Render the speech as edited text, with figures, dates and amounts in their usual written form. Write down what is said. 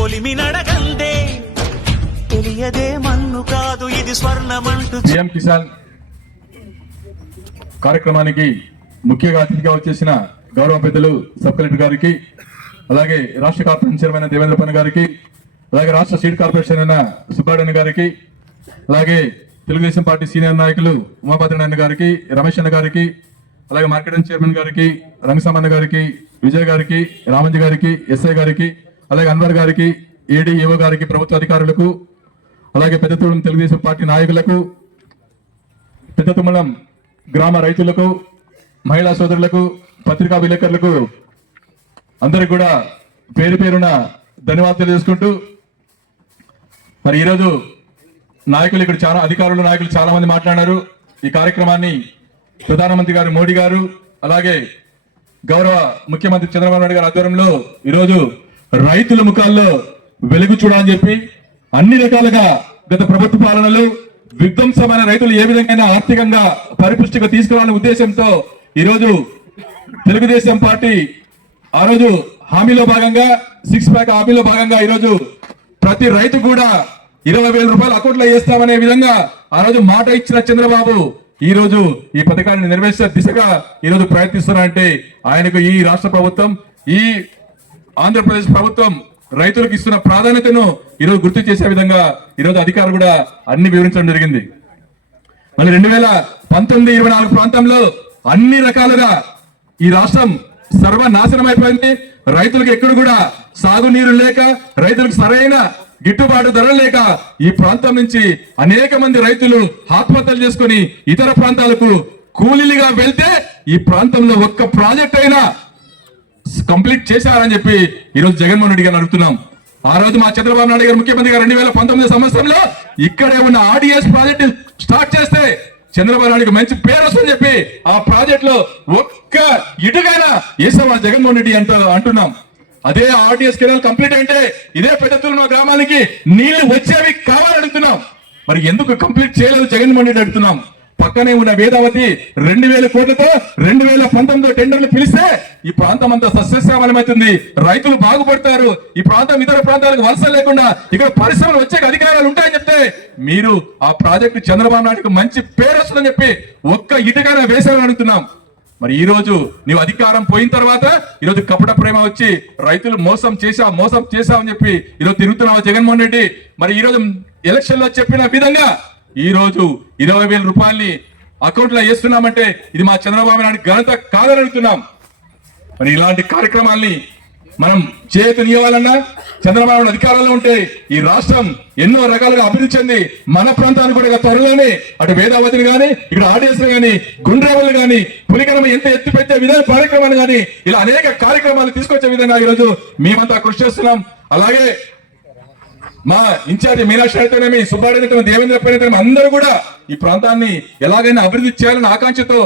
కొలిమి నడగందే తెలియదే మన్ను కాదు ఇది స్వర్ణమంటూ. పిఎం కిసాన్ కార్యక్రమానికి ముఖ్యంగా అతిథిగా వచ్చేసిన గౌరవ పెద్దలు సబ్ కలెక్టర్ గారికి, అలాగే రాష్ట్ర కార్పొరేషన్ చైర్మన్ దేవేంద్ర పన్న గారికి, అలాగే రాష్ట్ర స్టేట్ కార్పొరేషన్ అయిన సుబ్బారెడ్డి గారికి, అలాగే తెలుగుదేశం పార్టీ సీనియర్ నాయకులు ఉమాపతి గారికి, రమేష్ అన్న గారికి, అలాగే మార్కెటింగ్ చైర్మన్ గారికి, రంగసామన్న గారికి, విజయ్ గారికి, రామంజి గారికి, ఎస్ఐ గారికి, అలాగే అన్వర్ గారికి, ఏడీ ఏఓ గారికి, ప్రభుత్వ అధికారులకు, అలాగే పెద్దతుమ్మలం తెలుగుదేశం పార్టీ నాయకులకు, పెద్దతుమ్మలం గ్రామ రైతులకు, మహిళా సోదరులకు, పత్రికా విలేకరులకు అందరికి కూడా పేరు పేరున ధన్యవాదాలు తెలియజేసుకుంటూ, మరి ఈరోజు నాయకులు ఇక్కడ చాలా అధికారులు నాయకులు చాలా మంది మాట్లాడారు. ఈ కార్యక్రమాన్ని ప్రధానమంత్రి గారు మోడీ గారు, అలాగే గౌరవ ముఖ్యమంత్రి చంద్రబాబు నాయుడు గారి ఆధ్వర్యంలో ఈరోజు రైతుల ముఖాల్లో వెలుగు చూడాలని చెప్పి అన్ని రకాలుగా గత ప్రభుత్వ పాలనలో విధ్వంసమైన రైతులు ఏ విధంగా ఆర్థికంగా పరిపుష్టిగా తీసుకురావాలనే ఉద్దేశంతో ఈరోజు తెలుగుదేశం పార్టీ ఆ రోజు హామీలో భాగంగా 6 ప్యాక్ హామీలో భాగంగా ఈరోజు ప్రతి రైతు కూడా 20,000 రూపాయలు అకౌంట్లో వేస్తామనే విధంగా ఆ రోజు మాట ఇచ్చిన చంద్రబాబు ఈ రోజు ఈ పథకాన్ని నెరవేర్చే దిశగా ఈ రోజు ప్రయత్నిస్తున్నారంటే ఆయనకు ఈ రాష్ట్ర ప్రభుత్వం, ఈ ఆంధ్రప్రదేశ్ ప్రభుత్వం రైతులకు ఇస్తున్న ప్రాధాన్యతను ఈరోజు గుర్తు చేసే విధంగా ఈరోజు అధికారులు కూడా అన్ని వివరించడం జరిగింది. మళ్ళీ 2019-24 ప్రాంతంలో అన్ని రకాలుగా ఈ రాష్ట్రం సర్వనాశనం అయిపోయింది. రైతులకు ఎక్కడ కూడా సాగునీరు లేక, రైతులకు సరైన గిట్టుబాటు ధరలు లేక ఈ ప్రాంతం నుంచి అనేక మంది రైతులు ఆత్మహత్యలు చేసుకుని ఇతర ప్రాంతాలకు కూలీలుగా వెళ్తే ఈ ప్రాంతంలో ఒక్క ప్రాజెక్ట్ అయినా కంప్లీట్ చేశారని చెప్పి ఈరోజు జగన్మోహన్ రెడ్డి గారిని అడుగుతున్నాం. ఆ రోజు మా చంద్రబాబు నాయుడు గారు ముఖ్యమంత్రి గారు 2019 సంవత్సరంలో ఇక్కడే ఉన్న ఆర్డీఎస్ ప్రాజెక్ట్ స్టార్ట్ చేస్తే చంద్రబాబు నాయుడుకి మంచి పేరు వస్తుందని చెప్పి ఆ ప్రాజెక్ట్ లో ఒక్క ఇటుకైనా వేసామా జగన్మోహన్ రెడ్డి అంటున్నాం. అదే ఆర్డీఎస్ కెనాల్ కంప్లీట్ అంటే ఇదే పెద్దతుల గ్రామానికి నీళ్లు వచ్చేవి కావాలని అడుగుతున్నాం. మరి ఎందుకు కంప్లీట్ చేయలేదు జగన్మోహన్ రెడ్డి అడుగుతున్నాం. పక్కనే ఉన్న వేదావతి 2,000 కోట్లతో 2019 టెండర్లు పిలిస్తే ఈ ప్రాంతం అంతా సస్యశ్యామలమవుతుంది, రైతులు బాగుపడతారు, ఈ ప్రాంతం ఇతర ప్రాంతాలకు వలస లేకుండా ఇక్కడ పరిశ్రమలు వచ్చే అధికారాలు ఉంటాయని చెప్తే మీరు ఆ ప్రాజెక్టు చంద్రబాబు నాయుడుకు మంచి పేరు వస్తుందని చెప్పి ఒక్క ఇటుకైనా వేసామని అడుగుతున్నాం. మరి ఈ రోజు నీవు అధికారం పోయిన తర్వాత ఈరోజు కపట ప్రేమ వచ్చి రైతులు మోసం చేశామని చెప్పి ఈరోజు తిరుగుతున్నావు జగన్మోహన్ రెడ్డి. మరి ఈ రోజు ఎలక్షన్ లో చెప్పిన విధంగా ఈ రోజు 20,000 రూపాయల్ని అకౌంట్ లో వేస్తున్నామంటే ఇది మా చంద్రబాబు నాయుడు ఘనత కాదని అడుగుతున్నాం. మరి ఇలాంటి కార్యక్రమాల్ని మనం చేయనివ్వాలన్నా చంద్రబాబు నాయుడు అధికారంలో ఉంటే ఈ రాష్ట్రం ఎన్నో రకాలుగా అభివృద్ధి చెంది మన ప్రాంతాన్ని కూడా త్వరలోనే అటు వేదావతిని గాని, ఇక్కడ ఆర్డీఎస్ గాని, గుండ్రేవల్ని గాని, పులికరమ ఎంత ఎత్తి పెట్టే విధాన కార్యక్రమాలు గాని ఇలా అనేక కార్యక్రమాలు తీసుకొచ్చే విధంగా ఈరోజు మేమంతా కృషి చేస్తున్నాం. అలాగే మా ఇన్ఛార్జి మీనాక్షి అయితేనేమి, సుబ్బారెడ్డి దేవేంద్ర పైన అందరూ కూడా ఈ ప్రాంతాన్ని ఎలాగైనా అభివృద్ధి చేయాలని ఆకాంక్షతో